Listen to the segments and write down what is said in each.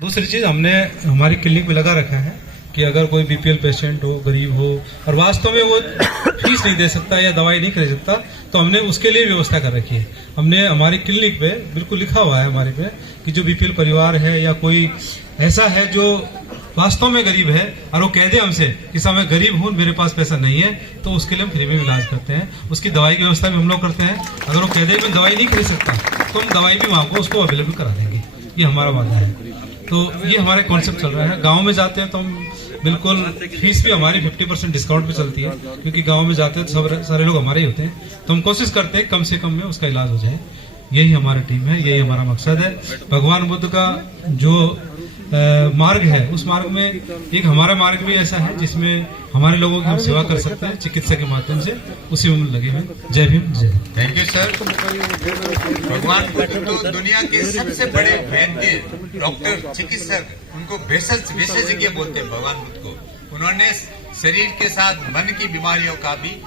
दूसरी चीज हमने हमारी क्लिनिक में लगा रखा है कि अगर कोई बीपीएल पेशेंट हो, गरीब हो और वास्तव में वो फीस नहीं दे सकता या दवाई नहीं खरीद सकता, तो हमने उसके लिए व्यवस्था कर रखी है। हमने हमारी क्लिनिक पे बिल्कुल लिखा हुआ है हमारे पे कि जो बीपीएल परिवार है या कोई ऐसा है जो वास्तव में गरीब है और वो कह दे हमसे कि साहब मैं गरीब हूँ, मेरे पास पैसा नहीं है, तो उसके लिए हम फ्री में इलाज करते हैं। उसकी दवाई की व्यवस्था भी हम लोग करते हैं। अगर वो कह दे मैं दवाई नहीं खरीद सकता तो हम दवाई भी वहां को उसको अवेलेबल करा देंगे। ये हमारा वादा है। तो ये हमारे कॉन्सेप्ट चल रहा है। गाँव में जाते हैं तो हम बिल्कुल फीस भी हमारी 50% डिस्काउंट पे चलती है, क्योंकि गांव में जाते हैं तो सब सारे लोग हमारे ही होते हैं। तो हम कोशिश करते हैं कम से कम में उसका इलाज हो जाए। यही हमारी टीम है, यही हमारा मकसद है। भगवान बुद्ध का जो मार्ग है, उस मार्ग में एक हमारा मार्ग भी ऐसा है जिसमें हमारे लोगों की हम सेवा कर सकते हैं चिकित्सा के माध्यम से। उसी में लगे हुए। जय भीम, जय भीम। Thank you sir. भगवान बुद्ध तो दुनिया के सबसे बड़े वैद्य, डॉक्टर, चिकित्सक, उनको विशेषज्ञ बोलते हैं भगवान बुद्ध को। उन्होंने शरीर के साथ मन की बीमारियों का भी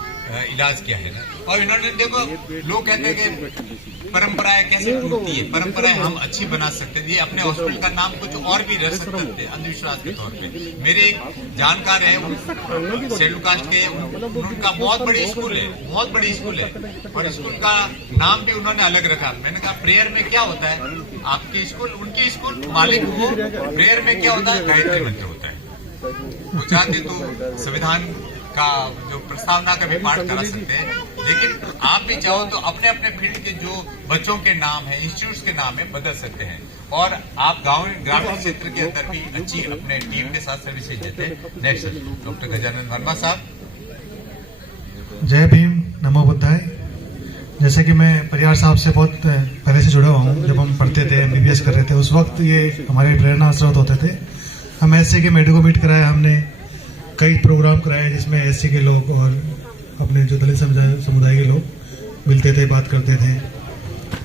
इलाज किया है ना। और इन्होंने देखो, लोग कहते हैं कि परंपराएं कैसे टूटती है, परंपराएं हम अच्छी बना सकते हैं। ये अपने हॉस्पिटल का नाम कुछ और भी रख सकते थे अंधविश्वास के तौर पे। मेरे एक जानकार है, शेड्यूल कास्ट के, उनका बहुत बड़ी स्कूल है, बहुत बड़ी स्कूल है, और स्कूल का नाम भी उन्होंने अलग रखा। मैंने कहा प्रेयर में क्या होता है, आपकी स्कूल, उनकी स्कूल, मालिक हो, प्रेयर में क्या होता है, गायत्री मंत्र होता है। वो चाहते तो संविधान का जो प्रस्तावना का भी पाठ करा सकते हैं, लेकिन आप भी चाहो तो अपने अपने फील्ड के जो बच्चों के नाम है, इंस्टीट्यूट्स के नाम है, बदल सकते हैं। और आप ग्रामीण क्षेत्र के अंदर भी अच्छी अपने टीम के साथ सर्विसेज देते हैं। नेक्स्ट डॉक्टर गजानन वर्मा साहब। जय भीम, नमो बुद्धाय। जैसे कि मैं परिवार साहब से बहुत पहले से जुड़ा हुआ हूँ। जब हम पढ़ते थे, MBBS कर रहे थे, उस वक्त ये हमारे प्रेरणा स्रोत होते थे। हम SC के मेडिको मीट कराए, हमने कई प्रोग्राम कराए जिसमें SC के लोग और अपने जो दलित समुदाय के लोग मिलते थे, बात करते थे।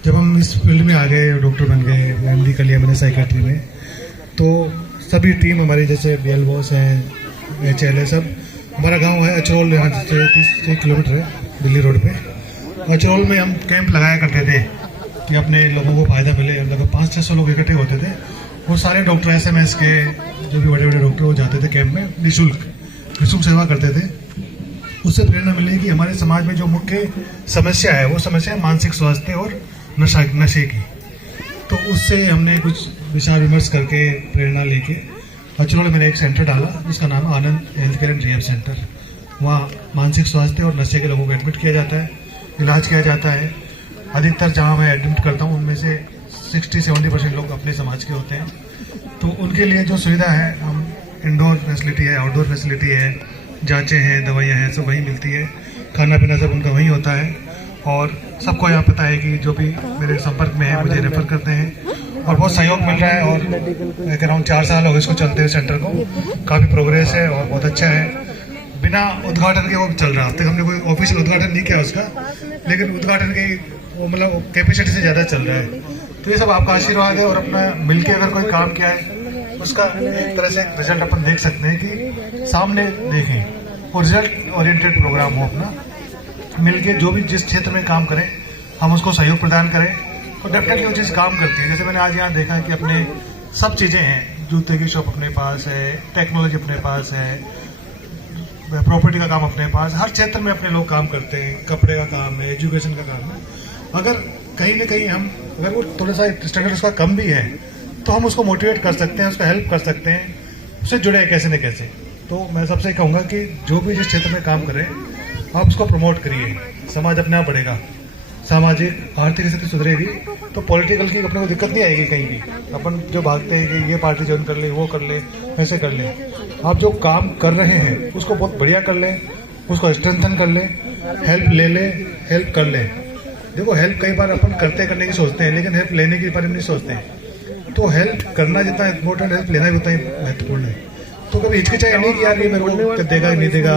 जब हम इस फील्ड में आ गए, डॉक्टर बन गए, MD कर लिया मैंने साइकेट्री में, तो सभी टीम हमारी जैसे BL बॉस हैं, HL है, सब। हमारा गांव है अचरोल, यहाँ से 30 किलोमीटर है दिल्ली रोड पे। अचरोल में हम कैंप लगाया करते थे कि अपने लोगों को फायदा मिले। लगभग 500-600 लोग इकट्ठे होते थे और सारे डॉक्टर SMS के जो भी बड़े बड़े डॉक्टर वो जाते थे कैंप में, निःशुल्क सेवा करते थे। उससे प्रेरणा मिली कि हमारे समाज में जो मुख्य समस्या है, वो समस्या है मानसिक स्वास्थ्य और नशे की। तो उससे हमने कुछ विचार विमर्श करके प्रेरणा लेके अचरोल में एक सेंटर डाला जिसका नाम है Anand Health Care and Rehab Centre. वहाँ मानसिक स्वास्थ्य और नशे के लोगों को एडमिट किया जाता है, इलाज किया जाता है। अधिकतर जहाँ मैं एडमिट करता हूँ उनमें से 60-70% लोग अपने समाज के होते हैं। तो उनके लिए जो सुविधा है, हम इंडोर फैसिलिटी है, आउटडोर फैसिलिटी है, जांचें हैं, दवाइयाँ हैं, सब वहीं मिलती है। खाना पीना सब उनका वहीं होता है। और सबको यहाँ पता है कि जो भी मेरे संपर्क में है मुझे रेफर करते हैं और बहुत सहयोग मिल रहा है। और अराउंड 4 साल हो गए इसको चलते हुए सेंटर को। काफ़ी प्रोग्रेस है और बहुत अच्छा है। बिना उद्घाटन के वो चल रहा है। अब तक हमने कोई ऑफिशियल उद्घाटन नहीं किया उसका, लेकिन उद्घाटन के वो मतलब कैपेसिटी से ज़्यादा चल रहा है। तो ये सब आपका आशीर्वाद है। और अपना मिलके अगर कोई काम किया है उसका एक तरह से रिजल्ट अपन देख सकते हैं कि सामने देखें और रिजल्ट ओरिएंटेड प्रोग्राम हो अपना। मिलके जो भी जिस क्षेत्र में काम करें हम उसको सहयोग प्रदान करें तो डेफिनेटली वो चीज़ काम करती है। जैसे मैंने आज यहाँ देखा कि अपने सब चीज़ें हैं, जूते की शॉप अपने पास है, टेक्नोलॉजी अपने पास है, प्रॉपर्टी का काम अपने पास, हर क्षेत्र में अपने लोग काम करते हैं। कपड़े का काम है, एजुकेशन का काम है। अगर कहीं ना कहीं हम अगर वो थोड़ा सा स्टैंडर्ड उसका कम भी है तो हम उसको मोटिवेट कर सकते हैं, उसको हेल्प कर सकते हैं, उससे जुड़े कैसे न कैसे। तो मैं सबसे कहूँगा कि जो भी जिस क्षेत्र में काम करें आप उसको प्रमोट करिए। समाज अपने आप बढ़ेगा, सामाजिक आर्थिक स्थिति सुधरेगी तो पॉलिटिकल की अपने को दिक्कत नहीं आएगी। कहीं भी अपन जो भागते हैं कि ये पार्टी ज्वाइन कर ले, वो कर ले, ऐसे कर ले, आप जो काम कर रहे हैं उसको बहुत बढ़िया कर लें, उसको स्ट्रेंथन कर लें, हेल्प ले लें, हेल्प कर लें। देखो हेल्प कई बार अपन करने की सोचते हैं, लेकिन हेल्प लेने के बारे में नहीं सोचते हैं। तो हेल्प करना जितना इम्पोर्टेंट, हेल्प लेना भी उतना ही महत्वपूर्ण है। तो कभी हिचकिचाई नहीं कि यार ये मेरे को देगा नहीं देगा,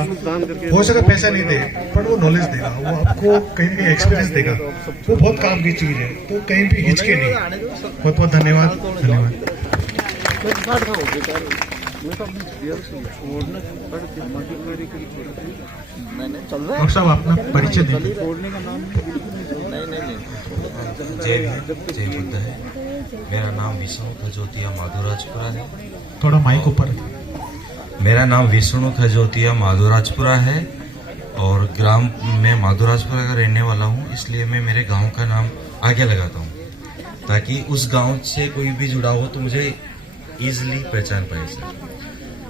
हो सके पैसा नहीं दे, पर वो नॉलेज देगा, वो आपको कहीं ना कहीं एक्सपीरियंस देगा, वो बहुत काम की चीज़ है। तो कहीं भी हिचके नहीं। बहुत बहुत धन्यवाद। डॉक्टर साहब अपना परिचय दीजिए। जय बुद्ध है। मेरा नाम विष्णु खजोतिया माधोराजपुरा है। थोड़ा माइक ऊपर। मेरा नाम विष्णु खजोतिया माधोराजपुरा है और ग्राम में माधोराजपुरा का रहने वाला हूँ, इसलिए मैं मेरे गांव का नाम आगे लगाता हूँ ताकि उस गांव से कोई भी जुड़ा हो तो मुझे इजीली पहचान पाए sir.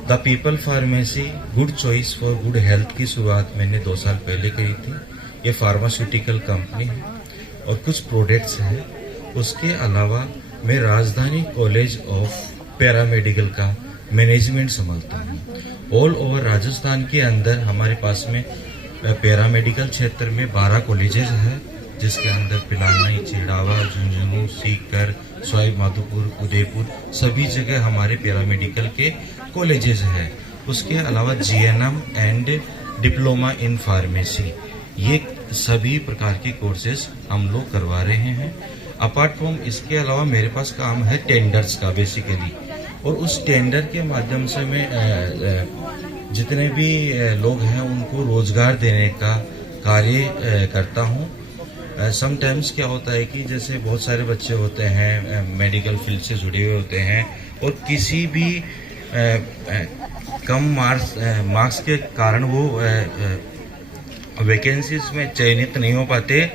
The people pharmacy good choice for good health की शुरुआत मैंने 2 साल पहले करी थी। ये फार्मास्यूटिकल कंपनी है और कुछ प्रोडक्ट्स हैं। उसके अलावा मैं राजधानी कॉलेज ऑफ पैरामेडिकल का मैनेजमेंट संभालता हूँ। ऑल ओवर राजस्थान के अंदर हमारे पास में पैरामेडिकल क्षेत्र में 12 कॉलेजेस हैं, जिसके अंदर पिलानी, चिड़ावा, झुंझुनू, सीकर, सवाई माधोपुर, उदयपुर सभी जगह हमारे पैरामेडिकल के कॉलेजेस हैं। उसके अलावा GNM and diploma in pharmacy, ये सभी प्रकार के कोर्सेज हम लोग करवा रहे हैं। अपार्ट फ्रॉम इसके अलावा मेरे पास काम है टेंडर्स का बेसिकली, और उस टेंडर के माध्यम से मैं जितने भी लोग हैं उनको रोजगार देने का कार्य करता हूँ। समटाइम्स क्या होता है कि जैसे बहुत सारे बच्चे होते हैं मेडिकल फील्ड से जुड़े हुए होते हैं और किसी भी कम मार्क्स के कारण वो वैकेंसीज में चयनित नहीं हो पाते।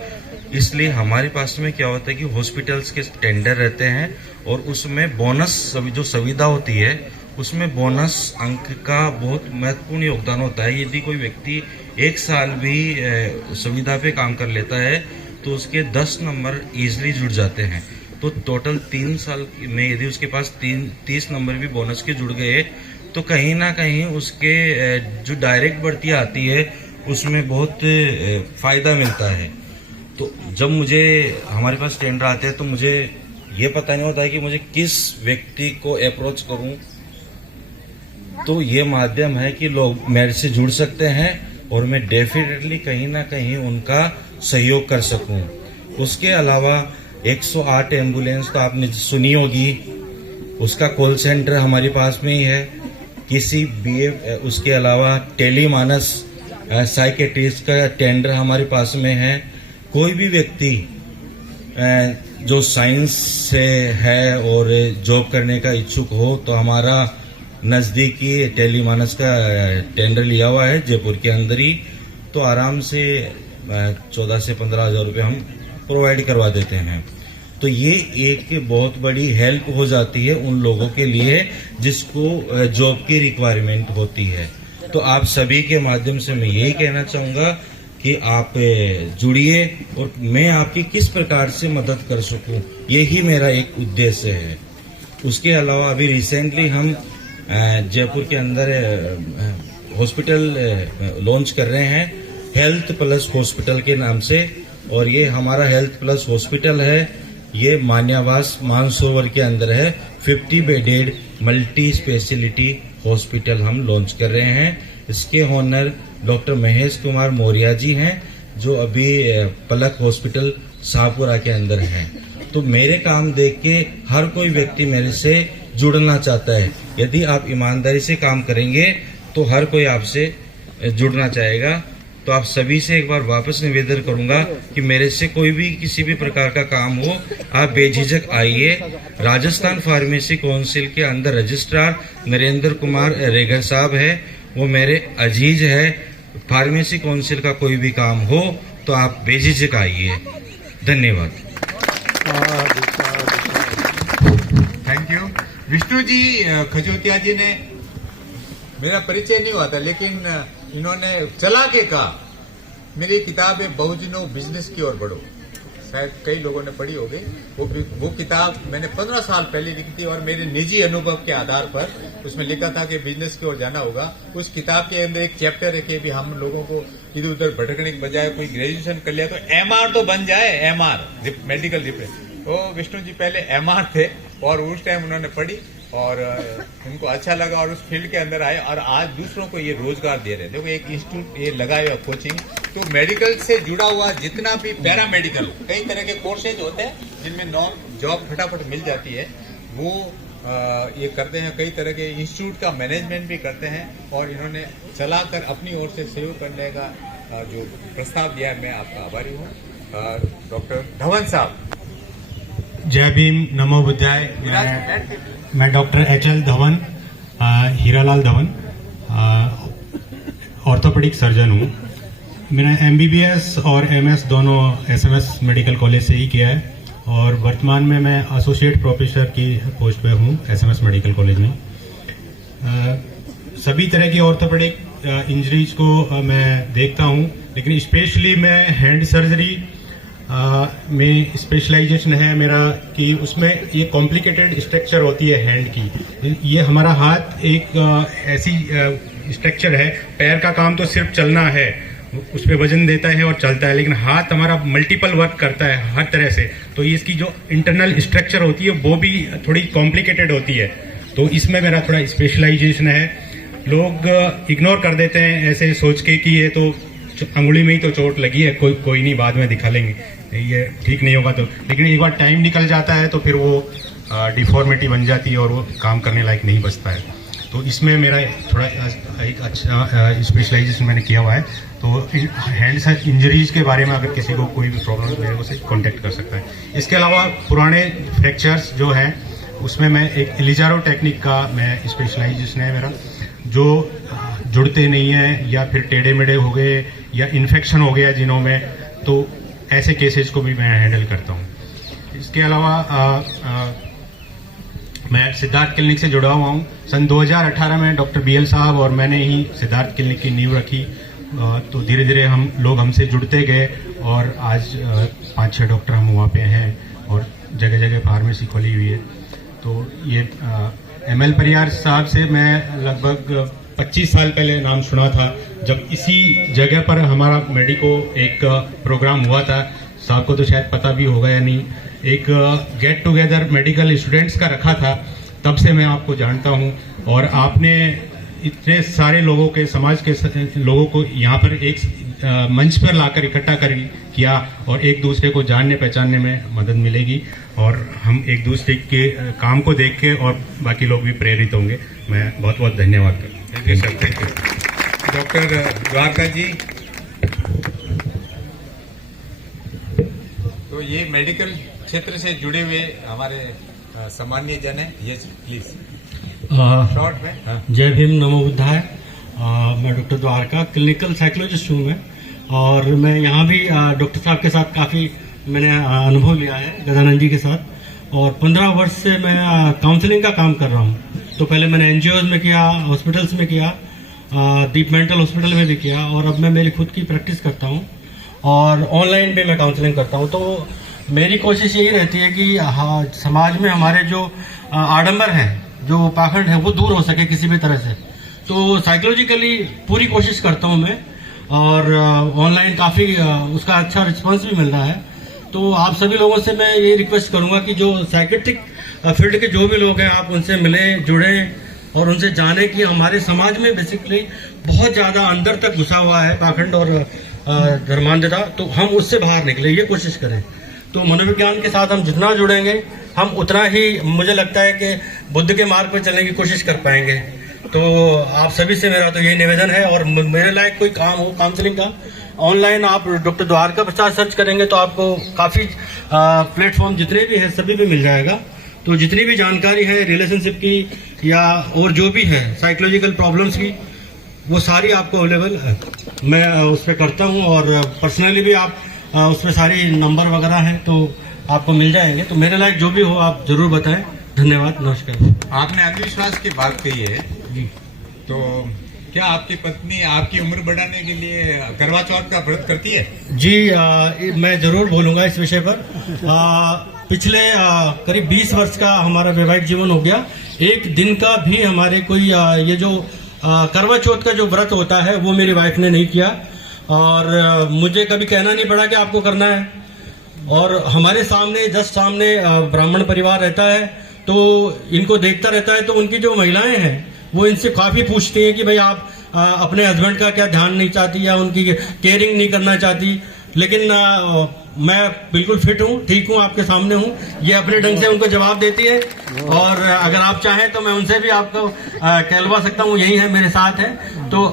इसलिए हमारे पास में क्या होता है कि हॉस्पिटल्स के टेंडर रहते हैं और उसमें बोनस जो सुविधा होती है उसमें बोनस अंक का बहुत महत्वपूर्ण योगदान होता है। यदि कोई व्यक्ति 1 साल भी सुविधा पे काम कर लेता है तो उसके 10 नंबर इजीली जुड़ जाते हैं। तो टोटल 3 साल में यदि उसके पास 30 नंबर भी बोनस के जुड़ गए तो कहीं ना कहीं उसके जो डायरेक्ट भर्ती आती है उसमें बहुत फायदा मिलता है। तो जब मुझे हमारे पास टेंडर आते हैं तो मुझे ये पता नहीं होता है कि मुझे किस व्यक्ति को अप्रोच करूं, तो ये माध्यम है कि लोग मेरे से जुड़ सकते हैं और मैं डेफिनेटली कहीं ना कहीं उनका सहयोग कर सकूं। उसके अलावा 108 एम्बुलेंस तो आपने सुनी होगी, उसका कॉल सेंटर हमारे पास में ही है। किसी भी उसके अलावा टेलीमानस साइकेट्रिस्ट का टेंडर हमारे पास में है। कोई भी व्यक्ति जो साइंस से है और जॉब करने का इच्छुक हो तो हमारा नज़दीकी टेलीमानस का टेंडर लिया हुआ है जयपुर के अंदर ही, तो आराम से 14 से 15 हज़ार रुपये हम प्रोवाइड करवा देते हैं। तो ये एक बहुत बड़ी हेल्प हो जाती है उन लोगों के लिए जिसको जॉब की रिक्वायरमेंट होती है। तो आप सभी के माध्यम से मैं यही कहना चाहूँगा कि आप जुड़िए और मैं आपकी किस प्रकार से मदद कर सकूं, यही मेरा एक उद्देश्य है। उसके अलावा अभी रिसेंटली हम जयपुर के अंदर हॉस्पिटल लॉन्च कर रहे हैं हेल्थ प्लस हॉस्पिटल के नाम से, और ये हमारा हेल्थ प्लस हॉस्पिटल है, ये मान्यावास मानसरोवर के अंदर है। 50 बेडेड मल्टी स्पेशलिटी हॉस्पिटल हम लॉन्च कर रहे हैं। इसके ओनर डॉक्टर महेश कुमार मौर्य जी हैं जो अभी पलक हॉस्पिटल शाहपुरा के अंदर हैं। तो मेरे काम देख के हर कोई व्यक्ति मेरे से जुड़ना चाहता है। यदि आप ईमानदारी से काम करेंगे तो हर कोई आपसे जुड़ना चाहेगा। तो आप सभी से एक बार वापस निवेदन करूंगा कि मेरे से कोई भी किसी भी प्रकार का काम हो आप बेझिझक आइए। राजस्थान फार्मेसी काउंसिल के अंदर रजिस्ट्रार नरेंद्र कुमार रेगर साहब है, वो मेरे अजीज है। फार्मेसी काउंसिल का कोई भी काम हो तो आप बेझिझक आइए। धन्यवाद। Thank you. विष्णु जी खजोतिया जी ने मेरा परिचय नहीं हुआ था, लेकिन इन्होंने चला के कहा मेरी किताब है बहुजनों बिजनेस की ओर बढ़ो, शायद कई लोगों ने पढ़ी होगी। वो किताब मैंने 15 साल पहले लिखी थी और मेरे निजी अनुभव के आधार पर उसमें लिखा था कि बिजनेस की ओर जाना होगा। उस किताब के अंदर एक चैप्टर है कि भी हम लोगों को इधर उधर भटकने के बजाय कोई ग्रेजुएशन कर लिया तो MR तो बन जाए, MR मेडिकल रिप्रेजेंटेटिव। तो विष्णु जी पहले MR थे और उस टाइम उन्होंने पढ़ी और उनको अच्छा लगा और उस फील्ड के अंदर आए और आज दूसरों को ये रोजगार दे रहे हैं। देखो एक इंस्टीट्यूट ये लगाए हुआ कोचिंग, तो मेडिकल से जुड़ा हुआ जितना भी पैरामेडिकल कई तरह के कोर्सेज होते हैं जिनमें नॉन जॉब फटाफट मिल जाती है, वो ये करते हैं, कई तरह के इंस्टीट्यूट का मैनेजमेंट भी करते हैं और इन्होंने चलाकर अपनी ओर से सहयोग करने का जो प्रस्ताव दिया है, मैं आपका आभारी हूँ। डॉक्टर धवन साहब। जय भीम, नमो बुद्धाय। मैं doctor HL Dhawan, Hiralal Dhawan, orthopaedic surgeon हूँ। मैंने MBBS और MS दोनों SMS मेडिकल कॉलेज से ही किया है और वर्तमान में मैं एसोसिएट प्रोफेसर की पोस्ट पे हूँ SMS मेडिकल कॉलेज में। सभी तरह की ऑर्थोपेडिक इंजरीज को मैं देखता हूँ, लेकिन स्पेशली मैं हैंड सर्जरी में स्पेशलाइजेशन है मेरा कि उसमें ये कॉम्प्लिकेटेड स्ट्रक्चर होती है हैंड की। ये हमारा हाथ एक ऐसी स्ट्रक्चर है, पैर का काम तो सिर्फ चलना है, उस पर वजन देता है और चलता है, लेकिन हाथ हमारा मल्टीपल वर्क करता है हर तरह से। तो इसकी जो इंटरनल स्ट्रक्चर होती है वो भी थोड़ी कॉम्प्लिकेटेड होती है, तो इसमें मेरा थोड़ा स्पेशलाइजेशन है। लोग इग्नोर कर देते हैं ऐसे सोच के कि ये तो अंगुली में ही तो चोट लगी है, कोई नहीं, बाद में दिखा लेंगे, ये ठीक नहीं होगा। तो लेकिन एक बार टाइम निकल जाता है तो फिर वो डिफॉर्मिटी बन जाती है और वो काम करने लायक नहीं बचता है। तो इसमें मेरा थोड़ा एक अच्छा स्पेशलाइजेशन मैंने किया हुआ है। तो हैंड इंजरीज के बारे में अगर किसी को कोई भी प्रॉब्लम है मेरे को कॉन्टेक्ट कर सकता है। इसके अलावा पुराने फ्रैक्चर्स जो हैं उसमें मैं एक एलिजारो टेक्निक का मैं स्पेशलाइजेशन है मेरा, जो जुड़ते नहीं हैं या फिर टेढ़े मेढ़े हो गए या इन्फेक्शन हो गया जिन्हों में, तो ऐसे केसेस को भी मैं हैंडल करता हूँ। इसके अलावा मैं सिद्धार्थ क्लिनिक से जुड़ा हुआ हूँ। सन 2018 में डॉक्टर BL साहब और मैंने ही सिद्धार्थ क्लिनिक की नींव रखी, तो धीरे धीरे हम लोग हमसे जुड़ते गए और आज 5-6 डॉक्टर हम वहाँ पे हैं और जगह जगह फार्मेसी खोली हुई है। तो ये ML परियार साहब से मैं लगभग 25 साल पहले नाम सुना था, जब इसी जगह पर हमारा मेडिको एक प्रोग्राम हुआ था। साहब को तो शायद पता भी होगा या नहीं, एक गेट टुगेदर मेडिकल स्टूडेंट्स का रखा था, तब से मैं आपको जानता हूं। और आपने इतने सारे लोगों के, समाज के लोगों को यहाँ पर एक मंच पर लाकर इकट्ठा किया और एक दूसरे को जानने पहचानने में मदद मिलेगी और हम एक दूसरे के काम को देख के और बाकी लोग भी प्रेरित होंगे। मैं बहुत बहुत धन्यवाद करता हूँ। थैंक यू डॉक्टर द्वारका जी। तो ये मेडिकल क्षेत्र से जुड़े हुए हमारे सामान्य जन है, ये प्लीज शॉर्ट में। जय भीम, नमो बुद्धाय। मैं डॉक्टर द्वारका, क्लिनिकल साइकोलॉजिस्ट हूँ मैं, और मैं यहाँ भी डॉक्टर साहब के साथ काफ़ी मैंने अनुभव लिया है, गजानंद जी के साथ। और 15 वर्ष से मैं काउंसलिंग का काम कर रहा हूँ। तो पहले मैंने NGOs में किया, हॉस्पिटल्स में किया, दीप मेंटल हॉस्पिटल में भी किया, और अब मैं मेरी खुद की प्रैक्टिस करता हूँ और ऑनलाइन भी मैं काउंसलिंग करता हूँ। तो मेरी कोशिश यही रहती है कि समाज में हमारे जो आडंबर है, जो पाखंड है, वो दूर हो सके किसी भी तरह से। तो साइकोलॉजिकली पूरी कोशिश करता हूँ मैं, और ऑनलाइन काफ़ी उसका अच्छा रिस्पांस भी मिल रहा है। तो आप सभी लोगों से मैं ये रिक्वेस्ट करूँगा कि जो साइकेट्रिक फील्ड के जो भी लोग हैं, आप उनसे मिलें, जुड़ें और उनसे जानें कि हमारे समाज में बेसिकली बहुत ज़्यादा अंदर तक घुसा हुआ है पाखंड और धर्मांधता। तो हम उससे बाहर निकले, ये कोशिश करें। तो मनोविज्ञान के साथ हम जितना जुड़ेंगे, हम उतना ही, मुझे लगता है कि बुद्ध के मार्ग पर चलने की कोशिश कर पाएंगे। तो आप सभी से मेरा तो यही निवेदन है। और मेरे लायक कोई काम हो काउंसलिंग का, ऑनलाइन आप डॉक्टर द्वारका प्रसाद सर्च करेंगे तो आपको काफ़ी प्लेटफॉर्म जितने भी हैं सभी पे मिल जाएगा। तो जितनी भी जानकारी है रिलेशनशिप की या और जो भी है साइकोलॉजिकल प्रॉब्लम्स की, वो सारी आपको अवेलेबल है। मैं उस पर करता हूँ, और पर्सनली भी आप उस पर सारी नंबर वगैरह हैं तो आपको मिल जाएंगे। तो मेरे लायक जो भी हो आप जरूर बताएं। धन्यवाद, नमस्कार। आपने अंधविश्वास की बात कही है जी, तो क्या आपकी पत्नी आपकी उम्र बढ़ाने के लिए करवा चौथ का व्रत करती है? जी, मैं जरूर बोलूंगा इस विषय पर। पिछले करीब 20 वर्ष का हमारा वैवाहिक जीवन हो गया, एक दिन का भी हमारे कोई ये जो करवा चौथ का जो व्रत होता है वो मेरी वाइफ ने नहीं किया, और मुझे कभी कहना नहीं पड़ा कि आपको करना है। और हमारे सामने, जस्ट सामने ब्राह्मण परिवार रहता है, तो इनको देखता रहता है। तो उनकी जो महिलाएं हैं वो इनसे काफी पूछती हैं कि भाई आप अपने हस्बैंड का क्या ध्यान नहीं चाहती या उनकी केयरिंग नहीं करना चाहती। लेकिन मैं बिल्कुल फिट हूँ, ठीक हूँ, आपके सामने हूँ। ये अपने ढंग से उनको जवाब देती है और अगर आप चाहें तो मैं उनसे भी आपको कहलवा सकता हूँ, यही है मेरे साथ है। तो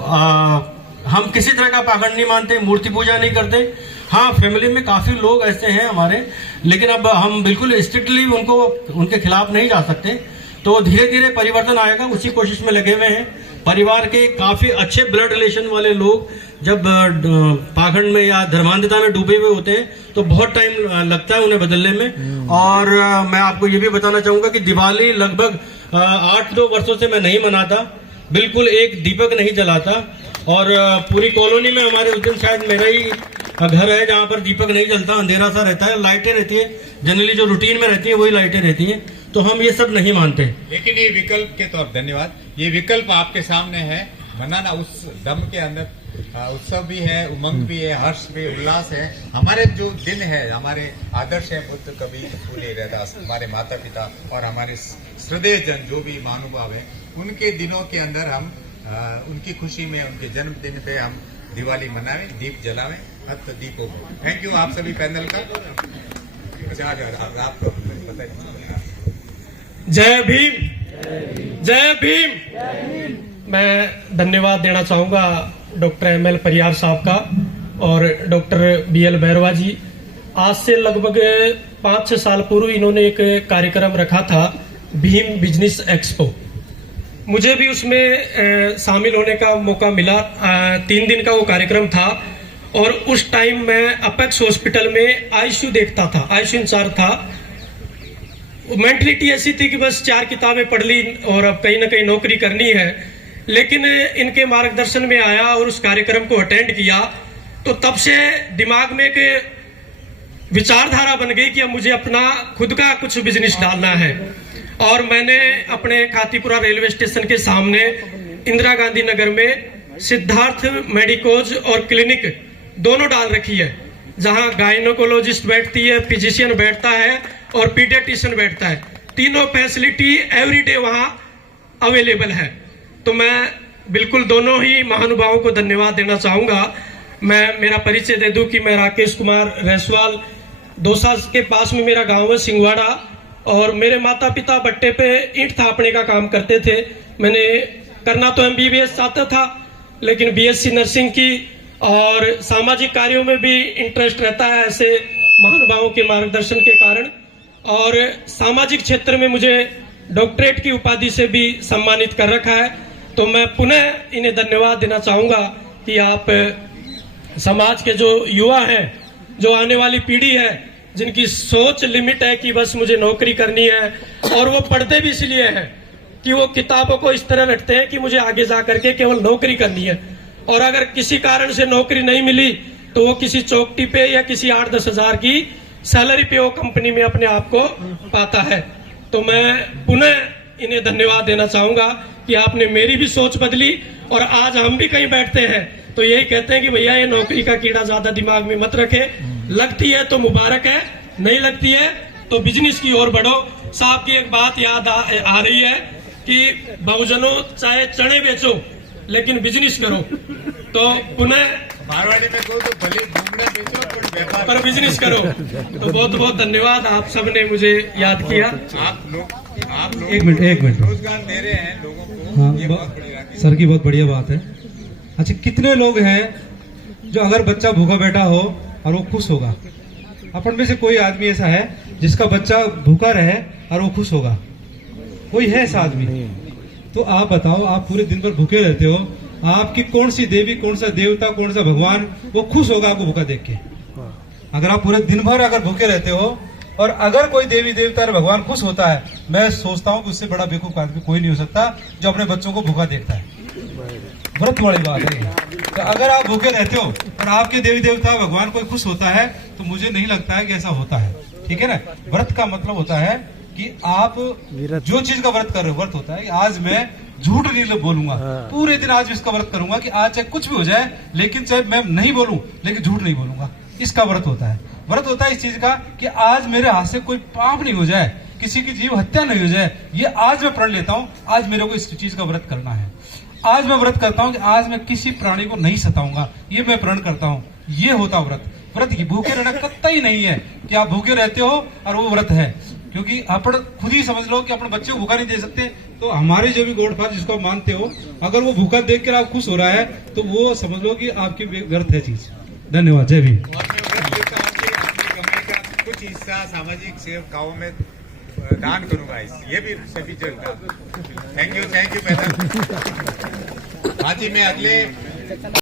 हम किसी तरह का पाखंड नहीं मानते, मूर्ति पूजा नहीं करते। हाँ, फैमिली में काफी लोग ऐसे हैं हमारे, लेकिन अब हम बिल्कुल स्ट्रिक्टली उनके खिलाफ नहीं जा सकते। तो धीरे धीरे परिवर्तन आएगा, उसी कोशिश में लगे हुए हैं। परिवार के काफी अच्छे ब्लड रिलेशन वाले लोग जब पाखंड में या धर्मांधता में डूबे हुए होते हैं तो बहुत टाइम लगता है उन्हें बदलने में। और मैं आपको ये भी बताना चाहूंगा कि दिवाली लगभग 8-9 वर्षों से मैं नहीं मनाता, बिल्कुल एक दीपक नहीं जलाता। और पूरी कॉलोनी में हमारे उस दिन शायद मेरा ही घर है जहाँ पर दीपक नहीं जलता, अंधेरा सा रहता है, लाइटें रहती है, जनरली जो रूटीन में रहती है वही लाइटें रहती हैं। तो हम ये सब नहीं मानते। लेकिन ये विकल्प के तौर, धन्यवाद, ये विकल्प आपके सामने है। मनाना उस दम के अंदर उत्सव भी है, उमंग भी है, हर्ष भी, उल्लास है। हमारे जो दिन है, हमारे आदर्श है, बुद्ध कबीर फूले रैदास, हमारे माता पिता और हमारे श्रद्धेय जन जो भी महानुभाव है, उनके दिनों के अंदर हम उनकी खुशी में, उनके जन्मदिन पे हम दिवाली मनावें, दीप जलावें, हत दीपों को। थैंक यू आप सभी पैनल का। आपको बताइए। जय भीम, जय भीम। मैं धन्यवाद देना चाहूंगा डॉक्टर एमएल परियार साहब का और डॉक्टर बीएल भैरवा जी। आज से लगभग 5-6 साल पूर्व इन्होंने एक कार्यक्रम रखा था, भीम बिजनेस एक्सपो। मुझे भी उसमें शामिल होने का मौका मिला। 3 दिन का वो कार्यक्रम था और उस टाइम मैं अपेक्स हॉस्पिटल में आईसीयू देखता था, आईसीयू इंचार्ज था। मेंटलिटी ऐसी थी कि बस 4 किताबें पढ़ ली और अब कहीं ना कहीं नौकरी करनी है। लेकिन इनके मार्गदर्शन में आया और उस कार्यक्रम को अटेंड किया तो तब से दिमाग में एक विचारधारा बन गई कि अब मुझे अपना खुद का कुछ बिजनेस डालना है। और मैंने अपने खातीपुरा रेलवे स्टेशन के सामने इंदिरा गांधी नगर में सिद्धार्थ मेडिकोज और क्लिनिक दोनों डाल रखी है, जहां गायनोकोलॉजिस्ट बैठती है, फिजिशियन बैठता है और पीडियाट्रिशियन बैठता है। तीनों फैसिलिटी एवरीडे वहां अवेलेबल है। तो मैं बिल्कुल दोनों ही महानुभावों को धन्यवाद देना चाहूंगा। मैं मेरा परिचय दे दूं कि मैं राकेश कुमार रैसवाल, दौसा के पास में मेरा गांव है सिंगवाड़ा, और मेरे माता पिता भट्टे पे ईंट थापने का काम करते थे। मैंने करना तो MBBS चाहता था, लेकिन BSc नर्सिंग की और सामाजिक कार्यों में भी इंटरेस्ट रहता है ऐसे महानुभावों के मार्गदर्शन के कारण। और सामाजिक क्षेत्र में मुझे डॉक्टरेट की उपाधि से भी सम्मानित कर रखा है। तो मैं पुनः इन्हें धन्यवाद देना चाहूंगा कि आप समाज के जो युवा हैं, जो आने वाली पीढ़ी है, जिनकी सोच लिमिट है कि बस मुझे नौकरी करनी है, और वो पढ़ते भी इसलिए हैं कि वो किताबों को इस तरह रखते हैं कि मुझे आगे जा करके केवल नौकरी करनी है। और अगर किसी कारण से नौकरी नहीं मिली तो वो किसी चौकटी पे या किसी 8-10 हजार की सैलरी पे वो कंपनी में अपने आप को पाता है। तो मैं पुनः इन्हें धन्यवाद देना चाहूंगा कि आपने मेरी भी सोच बदली। और आज हम भी कहीं बैठते हैं तो यही कहते हैं कि भैया ये नौकरी का कीड़ा ज्यादा दिमाग में मत रखे, लगती है तो मुबारक है, नहीं लगती है तो बिजनेस की ओर बढ़ो। साहब की एक बात याद आ रही है कि बहुजनों चाहे चने बेचो लेकिन बिजनेस करो। तो पुनः मारवाड़ी में को तो भले घूमने बेचो पर बिजनेस करो। तो बहुत बहुत धन्यवाद, आप सबने मुझे याद किया। आप लोग एक मिनट रोजगार दे रहे हैं लोगों को। हाँ, ये बहुत बड़ी बात है। सर की बहुत बढ़िया बात है। अच्छा, कितने लोग हैं जो अगर बच्चा भूखा बैठा हो और वो खुश होगा? अपन में से कोई आदमी ऐसा है जिसका बच्चा भूखा रहे और वो खुश होगा? कोई है ऐसा आदमी? तो आप बताओ, आप पूरे दिन भर भूखे रहते हो, आपकी कौन सी देवी, कौन सा देवता, कौन सा भगवान वो खुश होगा आपको भूखा देख के? अगर आप पूरे दिन भर अगर भूखे रहते हो और अगर कोई देवी देवता और भगवान खुश होता है, मैं सोचता हूँ कि उससे बड़ा बेवकूफ आदमी कोई नहीं हो सकता जो अपने बच्चों को भूखा देखता है। व्रत वाली बात है। तो अगर आप भूखे रहते हो और आपके देवी देवता भगवान कोई खुश होता है तो मुझे नहीं लगता है कि ऐसा होता है। ठीक है ना? व्रत का मतलब होता है कि आप जो चीज का व्रत कर रहे हो, व्रत होता है कि आज मैं झूठ नहीं बोलूंगा, पूरे दिन आज इसका व्रत करूंगा कि आज चाहे कुछ भी हो जाए, लेकिन चाहे मैं नहीं बोलूं लेकिन झूठ नहीं बोलूंगा। इसका व्रत होता है। व्रत होता है इस चीज का कि आज मेरे हाथ से कोई पाप नहीं हो जाए, किसी की जीव हत्या नहीं हो जाए, ये आज मैं प्रण लेता हूं, आज मेरे को इस चीज का व्रत करना है। आज मैं व्रत करता हूं कि आज मैं किसी प्राणी को नहीं सताऊंगा, ये मैं प्रण करता हूं। ये होता व्रत। व्रत की भूखे रहना कतई नहीं है कि आप भूखे रहते हो और वो व्रत है, क्योंकि अपन खुद ही समझ लो कि अपने बच्चे को भूखा नहीं दे सकते। तो हमारे जो भी गॉड फादर जिसको आप मानते हो, अगर वो भूखा देख कर आप खुश हो रहा है तो वो समझ लो कि आपकी व्यर्थ है चीज। धन्यवाद। जय भीम। और मैं व्रत लेता हूँ कि अपनी कमाई का कुछ हिस्सा सामाजिक सेवकाओं में दान करूंगा, ये भी सभी चलता। Thank you madam. हाँ जी, मैं अगले